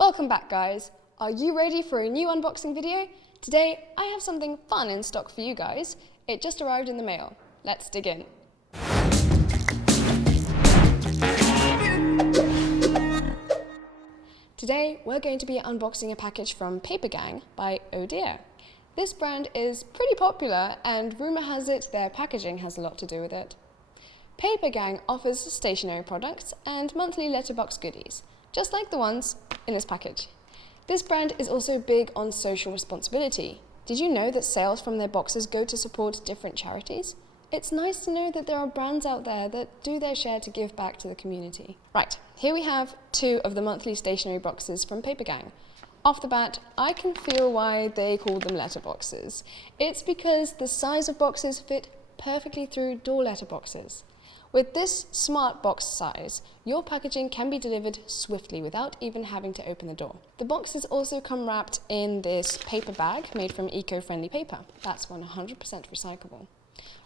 Welcome back, guys. Are you ready for a new unboxing video? Today I have something fun in stock for you guys. It just arrived in the mail. Let's dig in. Today we're going to be unboxing a package from Paper Gang by Ohh Deer. This brand is pretty popular and rumour has it their packaging has a lot to do with it. Paper Gang offers stationery products and monthly letterbox goodies, just like the ones in this package. This brand is also big on social responsibility. Did you know that sales from their boxes go to support different charities? It's nice to know that there are brands out there that do their share to give back to the community. Right, here we have 2 of the monthly stationery boxes from Paper Gang. Off the bat, I can feel why they call them letterboxes. It's because the size of boxes fit perfectly through door letterboxes. With this smart box size, your packaging can be delivered swiftly without even having to open the door. The boxes also come wrapped in this paper bag made from eco-friendly paper. That's 100% recyclable.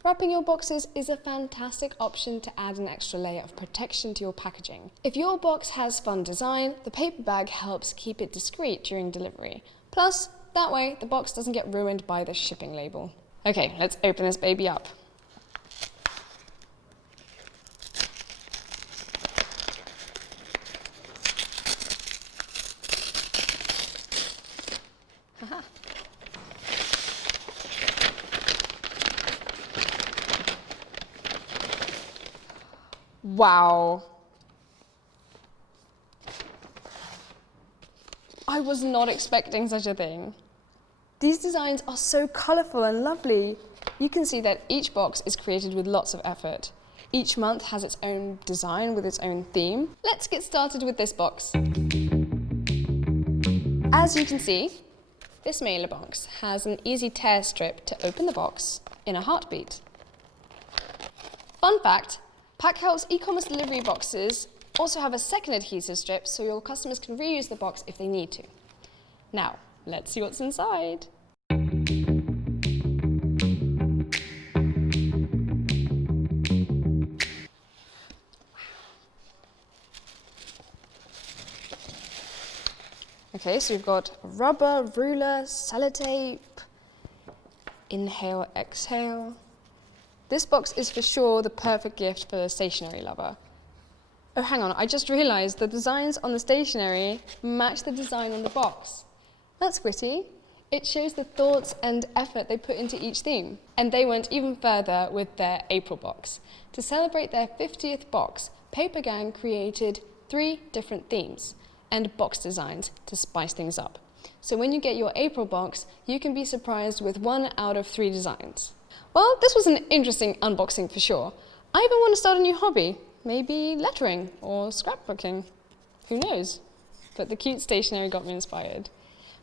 Wrapping your boxes is a fantastic option to add an extra layer of protection to your packaging. If your box has fun design, the paper bag helps keep it discreet during delivery. Plus, that way the box doesn't get ruined by the shipping label. Okay, let's open this baby up. Haha. Wow. I was not expecting such a thing. These designs are so colourful and lovely. You can see that each box is created with lots of effort. Each month has its own design with its own theme. Let's get started with this box. As you can see, this mailer box has an easy tear strip to open the box in a heartbeat. Fun fact, Packhelp's e-commerce delivery boxes also have a second adhesive strip so your customers can reuse the box if they need to. Now, let's see what's inside. Okay, so we've got rubber, ruler, sellotape, inhale, exhale. This box is for sure the perfect gift for a stationery lover. Oh, hang on, I just realised the designs on the stationery match the design on the box. That's witty. It shows the thoughts and effort they put into each theme. And they went even further with their April box. To celebrate their 50th box, Paper Gang created 3 different themes and box designs to spice things up. So when you get your April box, you can be surprised with 1 out of 3 designs. Well, this was an interesting unboxing for sure. I even want to start a new hobby, maybe lettering or scrapbooking. Who knows? But the cute stationery got me inspired.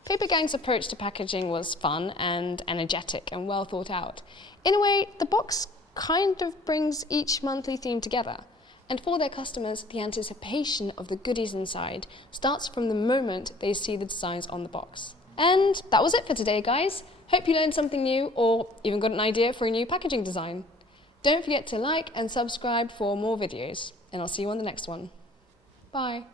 Paper Gang's approach to packaging was fun and energetic and well thought out. In a way, the box kind of brings each monthly theme together. And for their customers, the anticipation of the goodies inside starts from the moment they see the designs on the box. And that was it for today, guys. Hope you learned something new or even got an idea for a new packaging design. Don't forget to like and subscribe for more videos, and I'll see you on the next one. Bye.